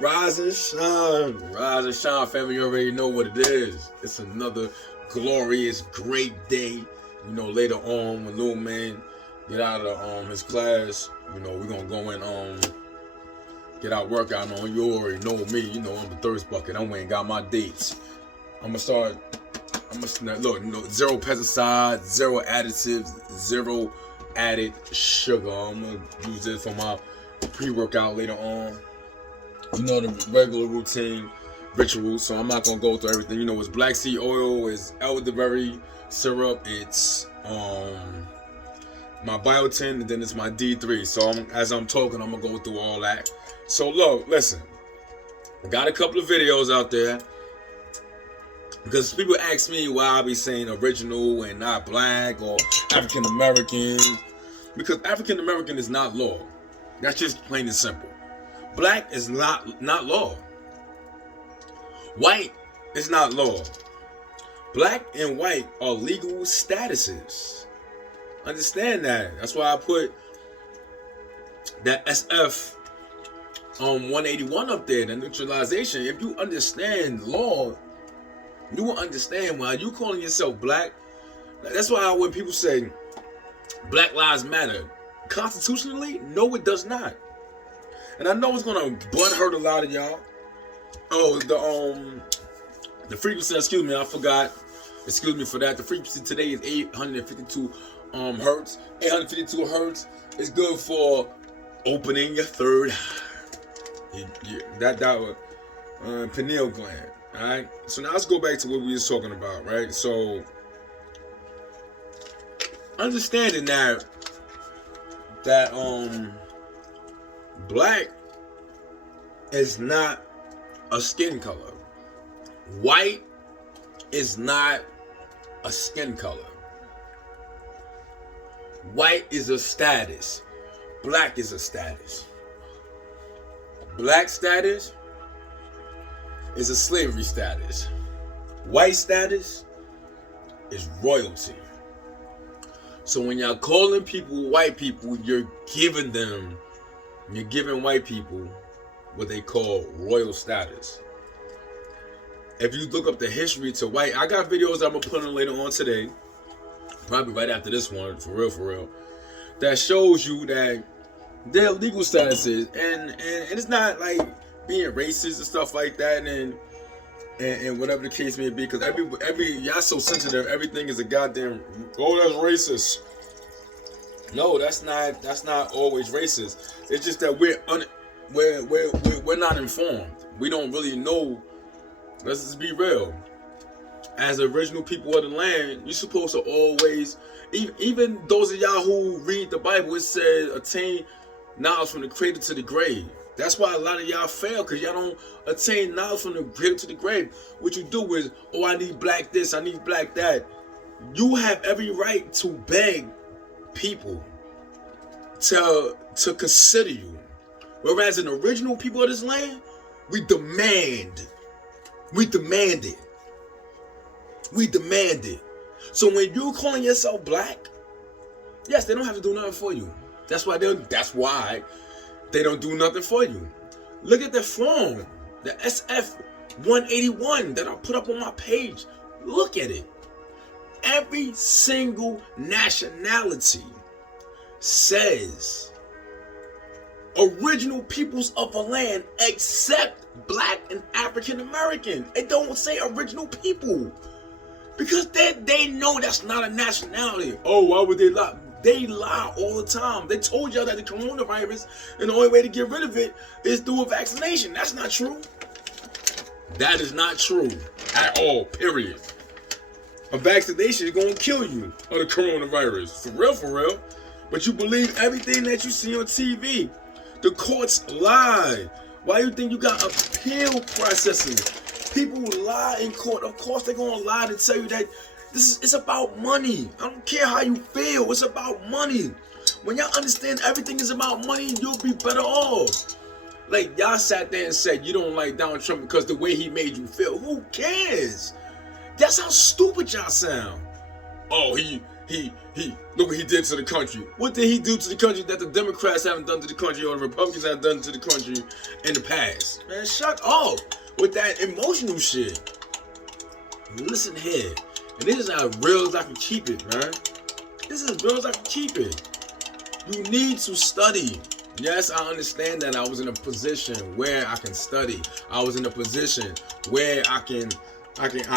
Rise and shine, family. You already know what it is. It's another glorious, great day. You know, later on when little man get out of his class, you know, we're gonna go and get our workout on. You already know me. You know I'm the thirst bucket. I went and got my dates. I'm gonna start. Look. You know, zero pesticides, zero additives, zero added sugar. I'm gonna use this for my pre-workout later on. You know the regular routine rituals, so I'm not gonna go through everything. You know, it's black seed oil, it's elderberry syrup, it's my biotin, and then it's my D3. So as I'm talking, I'm gonna go through all that. So look, listen, I got a couple of videos out there because people ask me why I be saying original and not black or African American, because African American is not law. That's just plain and simple. Black is not law. White is not law. Black and white are legal statuses. Understand that. That's why I put that SF 181 up there, the neutralization. If you understand law, you will understand why you calling yourself black. That's why when people say Black Lives Matter, constitutionally, no, it does not. And I know it's gonna butt hurt a lot of y'all. Oh, the frequency, excuse me, I forgot. Excuse me for that. The frequency today is 852 hertz. 852 hertz is good for opening your third eye. That was pineal gland. Alright. So now let's go back to what we was talking about, right? So understanding that black is not a skin color. White is not a skin color. White is a status. Black is a status. Black status is a slavery status. White status is royalty. So when y'all calling people white people, you're giving white people what they call royal status. If you look up the history to white, I got videos I'm gonna put on later on today, probably right after this one, for real, that shows you that their legal status is, and it's not like being racist and stuff like that, and whatever the case may be, because every y'all so sensitive, everything is a goddamn, oh, that's racist. No, that's not always racist. It's just that we're not informed. We don't really know. Let's just be real. As original people of the land, you're supposed to always, even those of y'all who read the Bible, it says attain knowledge from the cradle to the grave. That's why a lot of y'all fail, because y'all don't attain knowledge from the cradle to the grave. What you do is, oh, I need black this, I need black that. You have every right to beg people to consider you. Whereas in original people of this land, we demand it. So when you're calling yourself black, yes, they don't have to do nothing for you. That's why they don't do nothing for you. Look at the form, the SF 181 that I put up on my page. Look at it. Every single nationality says original peoples of the land except black and African American. It don't say original people, because they know that's not a nationality. Oh, why would they lie? They lie all the time. They told y'all that the coronavirus, and the only way to get rid of it is through a vaccination. That's not true. That is not true at all, period. A vaccination is going to kill you of the coronavirus. For real. But you believe everything that you see on TV. The courts lie. Why do you think you got appeal processes? People lie in court. Of course they're going to lie to tell you that it's about money. I don't care how you feel. It's about money. When y'all understand everything is about money, you'll be better off. Like, y'all sat there and said you don't like Donald Trump because the way he made you feel. Who cares? That's how stupid y'all sound. Oh, look what he did to the country. What did he do to the country that the Democrats haven't done to the country or the Republicans haven't done to the country in the past? Man, shut up with that emotional shit. Listen here. And this is as real as I can keep it, man. This is as real as I can keep it. You need to study. Yes, I understand that I was in a position where I can study. I was in a position where I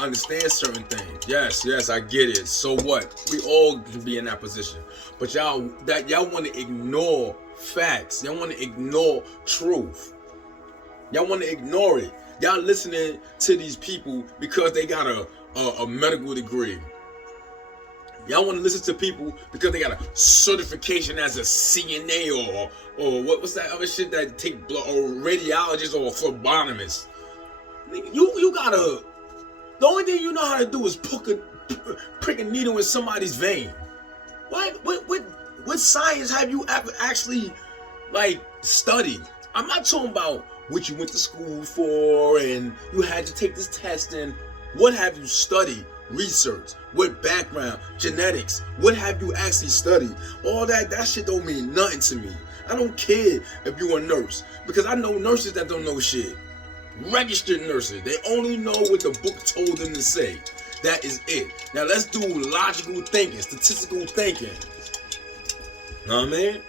understand certain things. Yes, I get it. So what? We all can be in that position. But y'all want to ignore facts. Y'all want to ignore truth. Y'all want to ignore it. Y'all listening to these people because they got a medical degree. Y'all want to listen to people because they got a certification as a CNA or what's that other shit that take blood, or radiologist or phlebotomist. You gotta. The only thing you know how to do is prick a needle in somebody's vein. What science have you ever actually studied? I'm not talking about what you went to school for and you had to take this test and what have you studied? Research, what background, genetics, what have you actually studied? All that shit don't mean nothing to me. I don't care if you're a nurse, because I know nurses that don't know shit. Registered nurses, they only know what the book told them to say. That is it. Now let's do logical thinking, statistical thinking. Know what I mean?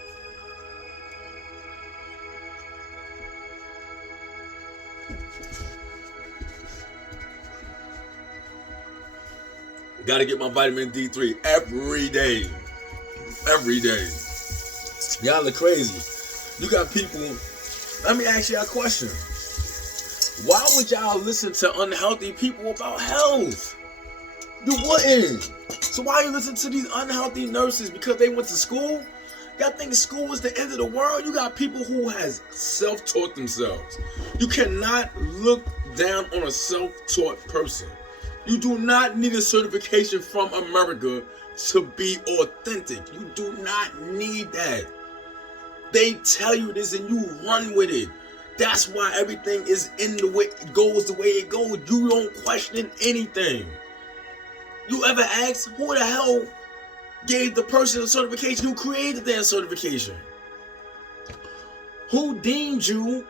Gotta get my vitamin D3 every day. Every day. Y'all are crazy. You got people. Let me ask you a question. Why would y'all listen to unhealthy people about health? You wouldn't. So why you listen to these unhealthy nurses? Because they went to school? Y'all think school is the end of the world? You got people who has self-taught themselves. You cannot look down on a self-taught person. You do not need a certification from America to be authentic. You do not need that. They tell you this and you run with it. That's why everything is in the way it goes the way it goes. You don't question anything. You ever ask who the hell gave the person a certification? Who created that certification? Who deemed you?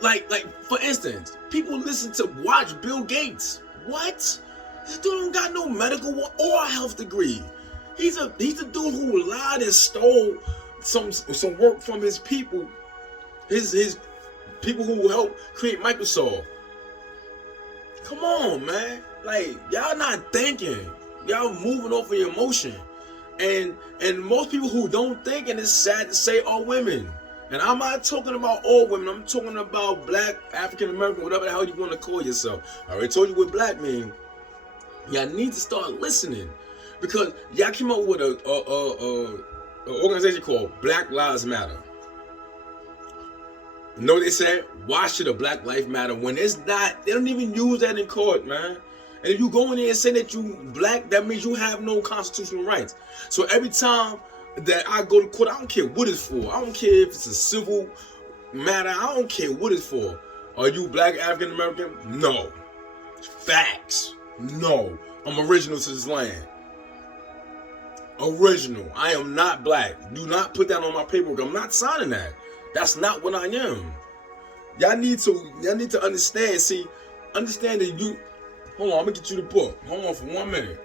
Like for instance, people listen to watch Bill Gates. What? This dude don't got no medical or health degree. He's a dude who lied and stole some work from his people. His people who helped create Microsoft. Come on, man. Like, y'all not thinking. Y'all moving off of your emotion. And most people who don't think, and it's sad to say, are women. And I'm not talking about all women. I'm talking about black, African American, whatever the hell you want to call yourself. I already told you what black mean. Y'all need to start listening, because y'all came up with an organization called Black Lives Matter. You know what they said? Why should a Black Life Matter when it's not? They don't even use that in court, man. And if you go in there and say that you black, that means you have no constitutional rights. So every time that I go to court, I don't care what it's for. I don't care if it's a civil matter. I don't care what it's for. Are you black, African American? No. Facts. No. I'm original to this land. Original. I am not black. Do not put that on my paperwork. I'm not signing that. That's not what I am. Y'all need to understand. See, understand that you. Hold on, I'm gonna get you the book. Hold on for 1 minute.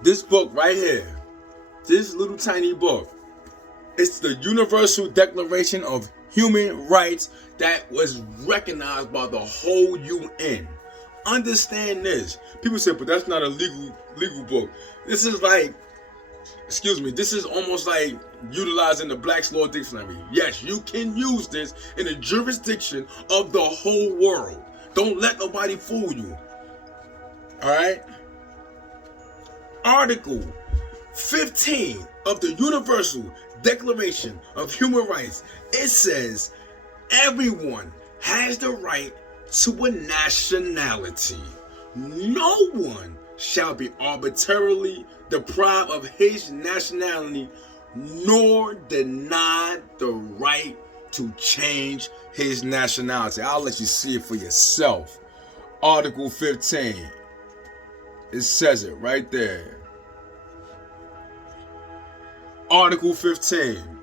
This book right here. This little tiny book. It's the Universal Declaration of Human Rights that was recognized by the whole UN. Understand this. People say, but that's not a legal book. This is like, this is almost like utilizing the Black's Law Dictionary. Yes, you can use this in the jurisdiction of the whole world. Don't let nobody fool you. Alright? Article 15 of the Universal Declaration of Human Rights. It says, everyone has the right to a nationality. No one shall be arbitrarily deprived of his nationality, nor denied the right to change his nationality. I'll let you see it for yourself. Article 15. It says it right there. Article 15.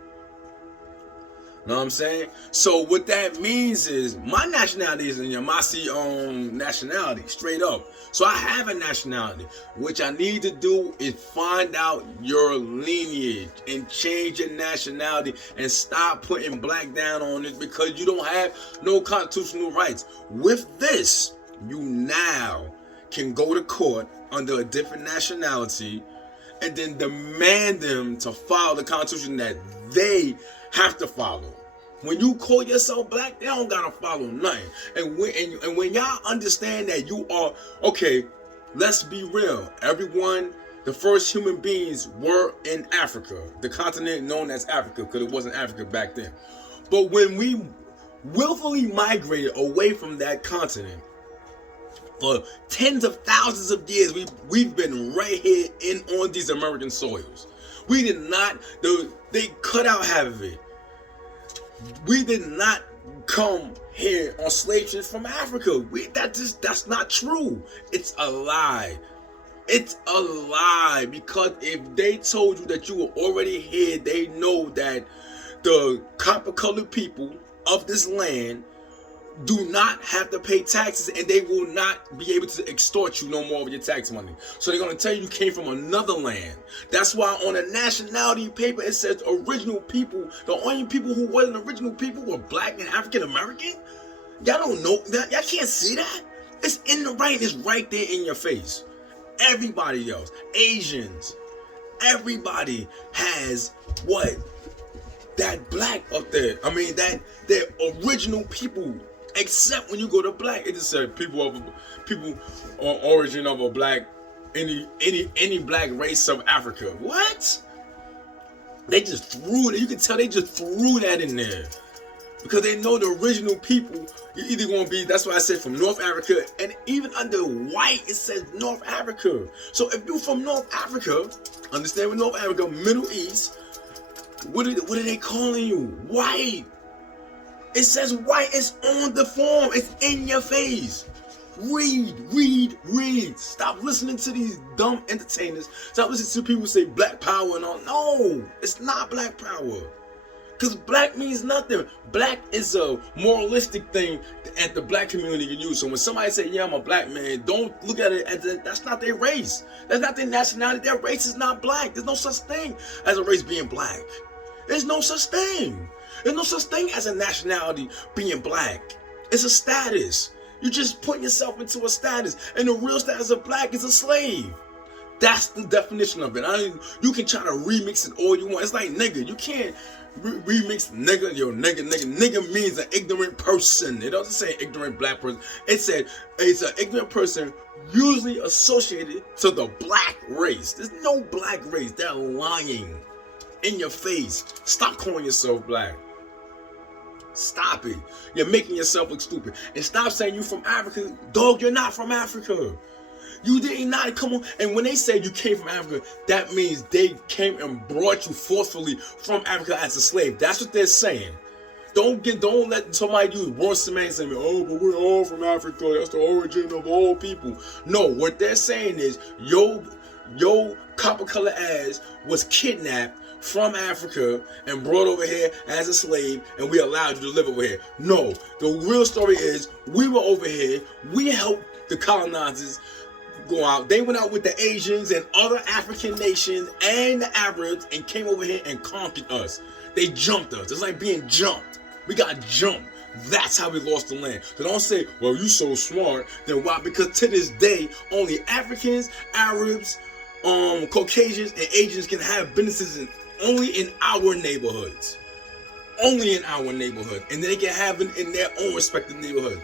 Know what I'm saying? So what that means is my nationality is in Yamasi nationality, straight up. So I have a nationality. What I need to do is find out your lineage and change your nationality and stop putting black down on it because you don't have no constitutional rights. With this, you now can go to court under a different nationality and then demand them to follow the Constitution that they have to follow. When you call yourself black, they don't gotta follow nothing. And when y'all understand that you are, okay, let's be real. Everyone, the first human beings were in Africa, the continent known as Africa, because it wasn't Africa back then. But when we willfully migrated away from that continent, for tens of thousands of years, we've been right here on these American soils. We did not, they cut out half of it. We did not come here on slave ships from Africa. That's not true. It's a lie. It's a lie, because if they told you that you were already here, they know that the copper-colored people of this land do not have to pay taxes, and they will not be able to extort you no more of your tax money. So they're going to tell you came from another land. That's why on a nationality paper it says original people. The only people who wasn't original people were black and African American. Y'all don't know that. Y'all can't see that. It's in the writing. It's right there in your face. Everybody else, Asians, everybody has what? That black up there. I mean, that they're original people. Except when you go to black, it just said people on origin of a black, any black race of Africa. What? They just threw it. You can tell they just threw that in there because they know the original people. You're either gonna be. That's why I said from North Africa, and even under white it says North Africa. So if you're from North Africa, understand with North Africa, Middle East, what are they calling you? White. It says white. It's on the form. It's in your face. Read. Stop listening to these dumb entertainers. Stop listening to people say black power and all. No, it's not black power. Because black means nothing. Black is a moralistic thing that the black community can use. So when somebody say, yeah, I'm a black man, don't look at it as that's not their race. That's not their nationality. Their race is not black. There's no such thing as a race being black. There's no such thing. There's no such thing as a nationality being black. It's a status. You're just putting yourself into a status. And the real status of black is a slave. That's the definition of it. You can try to remix it all you want. It's like nigga. You can't remix nigga. Yo, nigga. Nigga means an ignorant person. It doesn't say ignorant black person. It said it's an ignorant person usually associated to the black race. There's no black race. They're lying in your face. Stop calling yourself black. Stop it. You're making yourself look stupid. And stop saying you from Africa. Dog, you're not from Africa. You did not come on. And when they say you came from Africa, that means they came and brought you forcefully from Africa as a slave. That's what they're saying. Don't let somebody use worse man say, oh, but we're all from Africa. That's the origin of all people. No, what they're saying is your copper color ass was kidnapped from Africa and brought over here as a slave, and we allowed you to live over here. No, the real story is we were over here. We helped the colonizers go out. They went out with the Asians and other African nations and the Arabs and came over here and conquered us. They jumped us. It's like being jumped. We got jumped. That's how we lost the land. So don't say, well, you so smart. Then why? Because to this day, only Africans, Arabs, Caucasians, and Asians can have businesses only in our neighborhoods. Only in our neighborhood. And they can have it in their own respective neighborhood.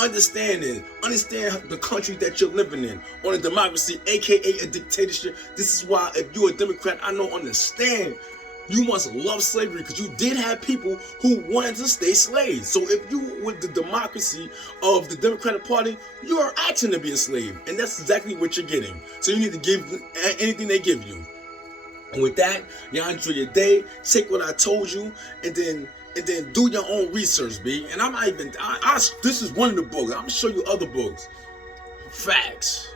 Understand the country that you're living in. On a democracy, aka a dictatorship. This is why if you're a Democrat, I don't understand. You must love slavery because you did have people who wanted to stay slaves. So if you with the democracy of the Democratic Party, you are asking to be a slave. And that's exactly what you're getting. So you need to give anything they give you. And with that, y'all enjoy your day. Take what I told you, and then do your own research, B. And I'm not even. This is one of the books. I'm gonna show you other books. Facts.